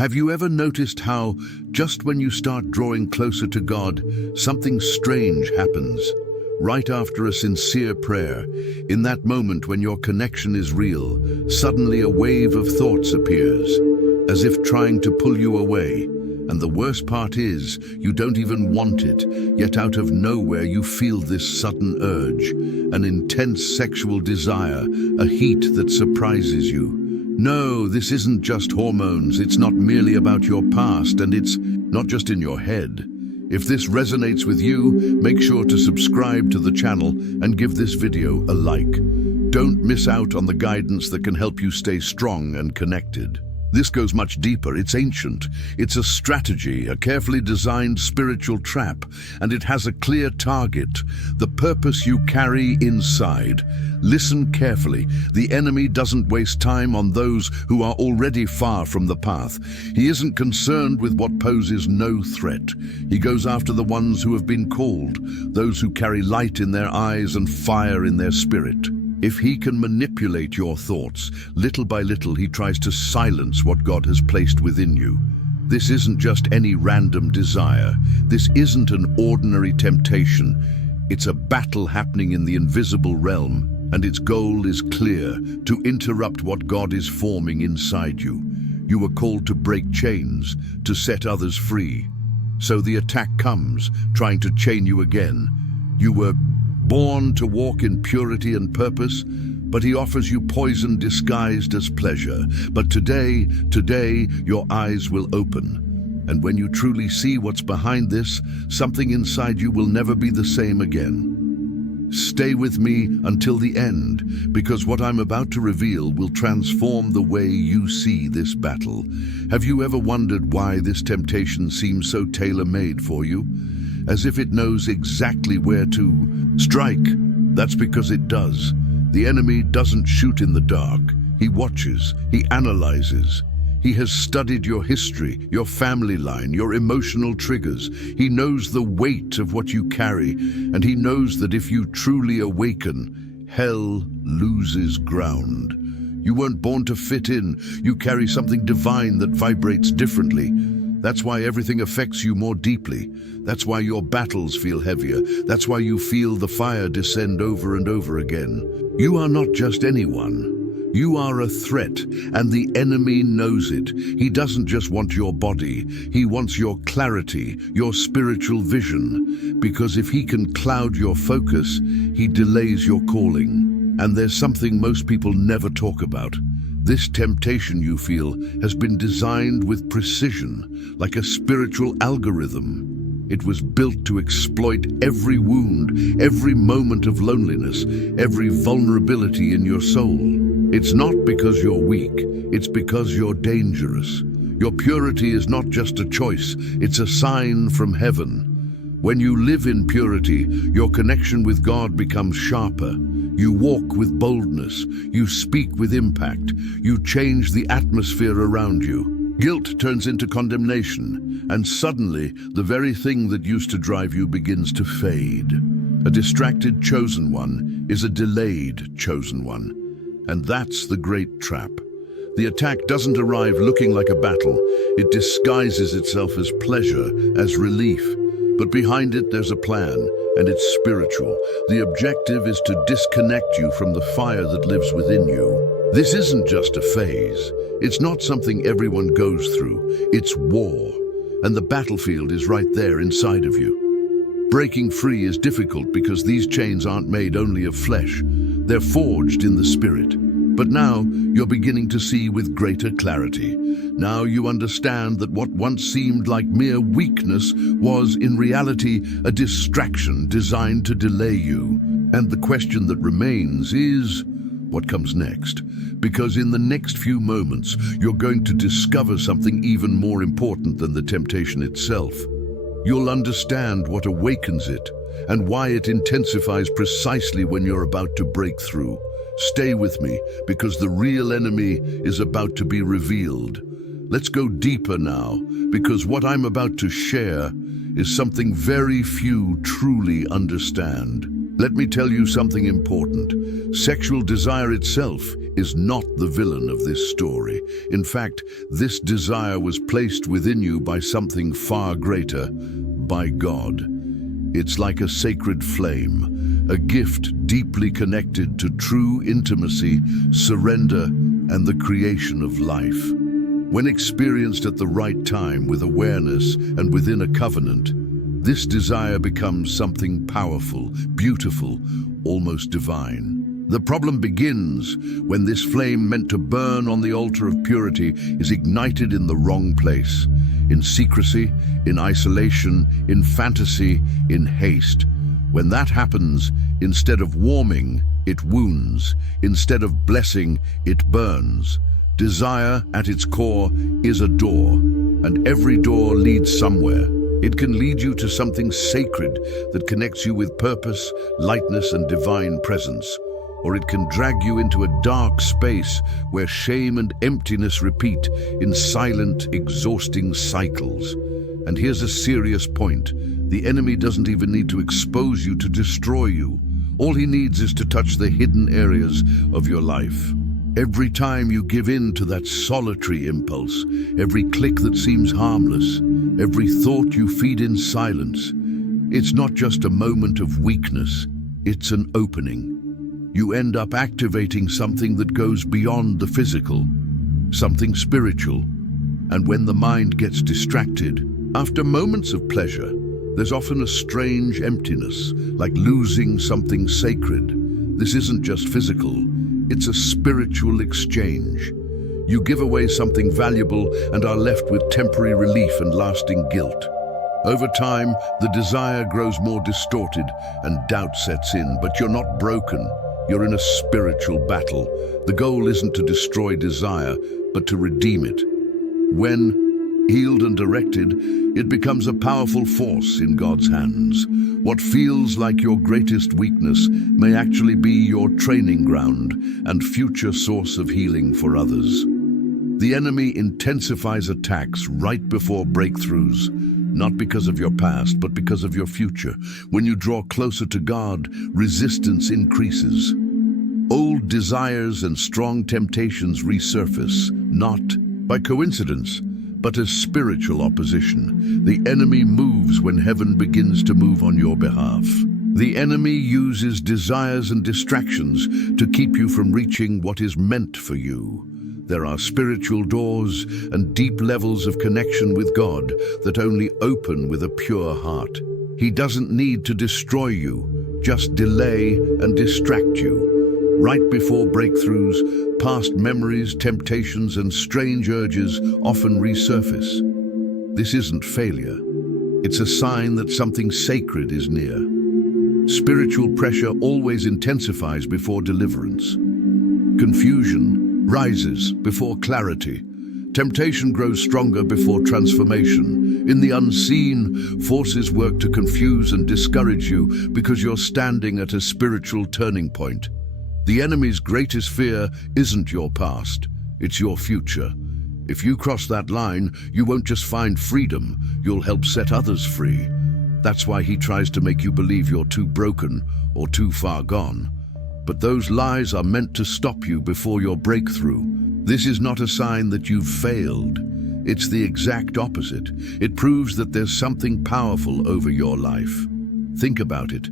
Have you ever noticed how, just when you start drawing closer to God, something strange happens? Right after a sincere prayer, in that moment when your connection is real, suddenly a wave of thoughts appears, as if trying to pull you away. And the worst part is, you don't even want it, yet out of nowhere you feel this sudden urge, an intense sexual desire, a heat that surprises you. No, this isn't just hormones, it's not merely about your past, and it's not just in your head. If this resonates with you, make sure to subscribe to the channel and give this video a like. Don't miss out on the guidance that can help you stay strong and connected. This goes much deeper. It's ancient. It's a strategy, a carefully designed spiritual trap, and it has a clear target, the purpose you carry inside. Listen carefully. The enemy doesn't waste time on those who are already far from the path. He isn't concerned with what poses no threat. He goes after the ones who have been called, those who carry light in their eyes and fire in their spirit. If he can manipulate your thoughts, little by little he tries to silence what God has placed within you. This isn't just any random desire. This isn't an ordinary temptation. It's a battle happening in the invisible realm, and its goal is clear: to interrupt what God is forming inside you. You were called to break chains, to set others free. So the attack comes, trying to chain you again. You were born to walk in purity and purpose, but he offers you poison disguised as pleasure. But today, your eyes will open. And when you truly see what's behind this, something inside you will never be the same again. Stay with me until the end, because what I'm about to reveal will transform the way you see this battle. Have you ever wondered why this temptation seems so tailor-made for you? As if it knows exactly where to strike. That's because it does. The enemy doesn't shoot in the dark. He watches, he analyzes. He has studied your history, your family line, your emotional triggers. He knows the weight of what you carry, and he knows that if you truly awaken, hell loses ground. You weren't born to fit in. You carry something divine that vibrates differently. That's why everything affects you more deeply. That's why your battles feel heavier. That's why you feel the fire descend over and over again. You are not just anyone. You are a threat, and the enemy knows it. He doesn't just want your body. He wants your clarity, your spiritual vision. Because if he can cloud your focus, he delays your calling. And there's something most people never talk about. This temptation you feel has been designed with precision, like a spiritual algorithm. It was built to exploit every wound, every moment of loneliness, every vulnerability in your soul. It's not because you're weak, it's because you're dangerous. Your purity is not just a choice, it's a sign from heaven. When you live in purity, your connection with God becomes sharper. You walk with boldness, you speak with impact, you change the atmosphere around you. Guilt turns into condemnation, and suddenly the very thing that used to drive you begins to fade. A distracted chosen one is a delayed chosen one, and that's the great trap. The attack doesn't arrive looking like a battle. It disguises itself as pleasure, as relief. But behind it there's a plan, and it's spiritual. The objective is to disconnect you from the fire that lives within you. This isn't just a phase. It's not something everyone goes through. It's war, and the battlefield is right there inside of you. Breaking free is difficult because these chains aren't made only of flesh. They're forged in the spirit. But now you're beginning to see with greater clarity. Now you understand that what once seemed like mere weakness was in reality a distraction designed to delay you. And the question that remains is, what comes next? Because in the next few moments, you're going to discover something even more important than the temptation itself. You'll understand what awakens it and why it intensifies precisely when you're about to break through. Stay with me, because the real enemy is about to be revealed. Let's go deeper now, because what I'm about to share is something very few truly understand. Let me tell you something important. Sexual desire itself is not the villain of this story. In fact, this desire was placed within you by something far greater, by God. It's like a sacred flame, a gift deeply connected to true intimacy, surrender, and the creation of life. When experienced at the right time with awareness and within a covenant, this desire becomes something powerful, beautiful, almost divine. The problem begins when this flame meant to burn on the altar of purity is ignited in the wrong place, in secrecy, in isolation, in fantasy, in haste. When that happens, instead of warming, it wounds. Instead of blessing, it burns. Desire, at its core, is a door, and every door leads somewhere. It can lead you to something sacred that connects you with purpose, lightness, and divine presence. Or it can drag you into a dark space where shame and emptiness repeat in silent, exhausting cycles. And here's a serious point. The enemy doesn't even need to expose you to destroy you. All he needs is to touch the hidden areas of your life. Every time you give in to that solitary impulse, every click that seems harmless, every thought you feed in silence, it's not just a moment of weakness, it's an opening. You end up activating something that goes beyond the physical, something spiritual. And when the mind gets distracted, after moments of pleasure, there's often a strange emptiness, like losing something sacred. This isn't just physical, it's a spiritual exchange. You give away something valuable and are left with temporary relief and lasting guilt. Over time, the desire grows more distorted and doubt sets in, but you're not broken. You're in a spiritual battle. The goal isn't to destroy desire, but to redeem it. When healed and directed, it becomes a powerful force in God's hands. What feels like your greatest weakness may actually be your training ground and future source of healing for others. The enemy intensifies attacks right before breakthroughs, not because of your past, but because of your future. When you draw closer to God, resistance increases. Old desires and strong temptations resurface, not by coincidence, but as spiritual opposition. The enemy moves when heaven begins to move on your behalf. The enemy uses desires and distractions to keep you from reaching what is meant for you. There are spiritual doors and deep levels of connection with God that only open with a pure heart. He doesn't need to destroy you, just delay and distract you. Right before breakthroughs, past memories, temptations, and strange urges often resurface. This isn't failure. It's a sign that something sacred is near. Spiritual pressure always intensifies before deliverance. Confusion rises before clarity. Temptation grows stronger before transformation. In the unseen, forces work to confuse and discourage you because you're standing at a spiritual turning point. The enemy's greatest fear isn't your past, it's your future. If you cross that line, you won't just find freedom, you'll help set others free. That's why he tries to make you believe you're too broken or too far gone. But those lies are meant to stop you before your breakthrough. This is not a sign that you've failed. It's the exact opposite. It proves that there's something powerful over your life. Think about it.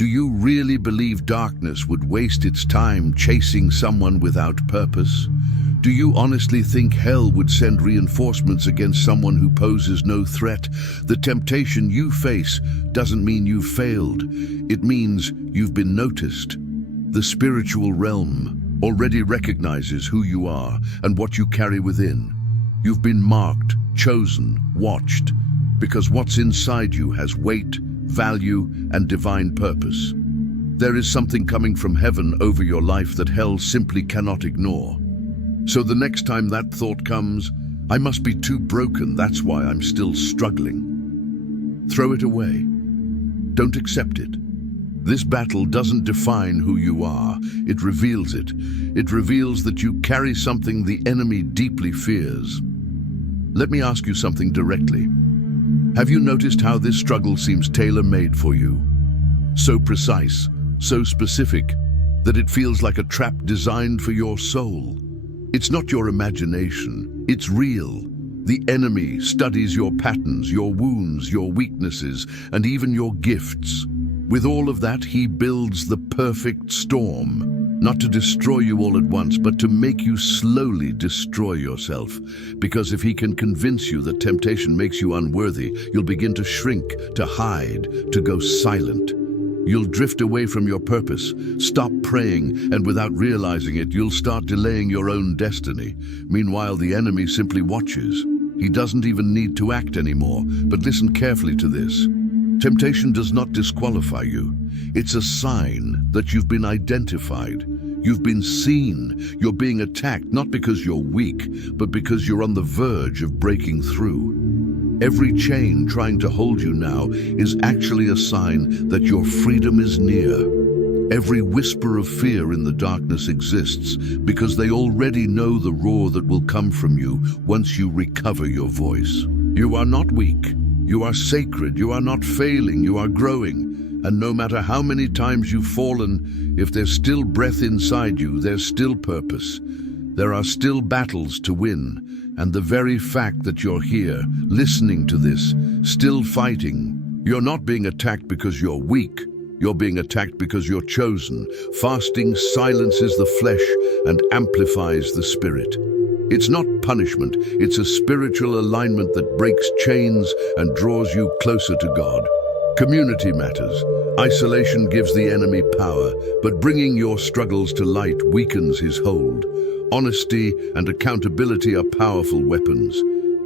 Do you really believe darkness would waste its time chasing someone without purpose? Do you honestly think hell would send reinforcements against someone who poses no threat? The temptation you face doesn't mean you've failed. It means you've been noticed. The spiritual realm already recognizes who you are and what you carry within. You've been marked, chosen, watched, because what's inside you has weight, value, and divine purpose. There is something coming from heaven over your life that hell simply cannot ignore. So the next time that thought comes, I must be too broken, that's why I'm still struggling. Throw it away. Don't accept it. This battle doesn't define who you are, it reveals it. It reveals that you carry something the enemy deeply fears. Let me ask you something directly. Have you noticed how this struggle seems tailor-made for you? So precise, so specific that it feels like a trap designed for your soul. It's not your imagination, it's real. The enemy studies your patterns, your wounds, your weaknesses, and even your gifts. With all of that, he builds the perfect storm, not to destroy you all at once, but to make you slowly destroy yourself. Because if he can convince you that temptation makes you unworthy, you'll begin to shrink, to hide, to go silent. You'll drift away from your purpose, stop praying, and without realizing it, you'll start delaying your own destiny. Meanwhile, the enemy simply watches. He doesn't even need to act anymore, but listen carefully to this. Temptation does not disqualify you. It's a sign that you've been identified. You've been seen. You're being attacked, not because you're weak, but because you're on the verge of breaking through. Every chain trying to hold you now is actually a sign that your freedom is near. Every whisper of fear in the darkness exists because they already know the roar that will come from you once you recover your voice. You are not weak. You are sacred. You are not failing. You are growing. And no matter how many times you've fallen, if there's still breath inside you, there's still purpose. There are still battles to win. And the very fact that you're here, listening to this, still fighting, you're not being attacked because you're weak. You're being attacked because you're chosen. Fasting silences the flesh and amplifies the spirit. It's not punishment, it's a spiritual alignment that breaks chains and draws you closer to God. Community matters. Isolation gives the enemy power, but bringing your struggles to light weakens his hold. Honesty and accountability are powerful weapons.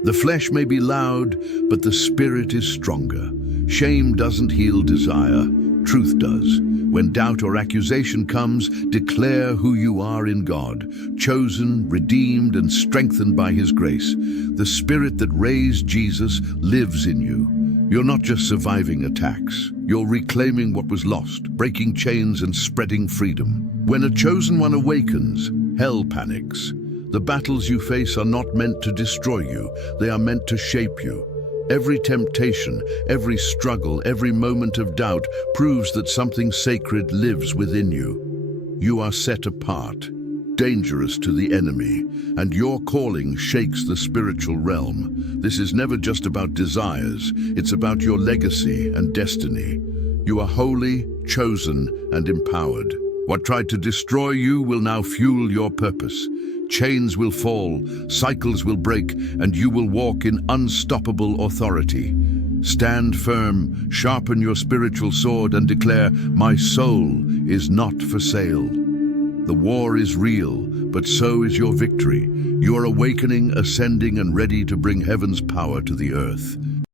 The flesh may be loud, but the spirit is stronger. Shame doesn't heal desire. Truth does. When doubt or accusation comes, declare who you are in God, chosen, redeemed, and strengthened by His grace. The Spirit that raised Jesus lives in you. You're not just surviving attacks. You're reclaiming what was lost, breaking chains and spreading freedom. When a chosen one awakens, hell panics. The battles you face are not meant to destroy you. They are meant to shape you. Every temptation, every struggle, every moment of doubt proves that something sacred lives within you. You are set apart, dangerous to the enemy, and your calling shakes the spiritual realm. This is never just about desires, it's about your legacy and destiny. You are holy, chosen, and empowered. What tried to destroy you will now fuel your purpose. Chains will fall, cycles will break, and you will walk in unstoppable authority. Stand firm, sharpen your spiritual sword, and declare, "My soul is not for sale." The war is real, but so is your victory. You are awakening, ascending, and ready to bring heaven's power to the earth.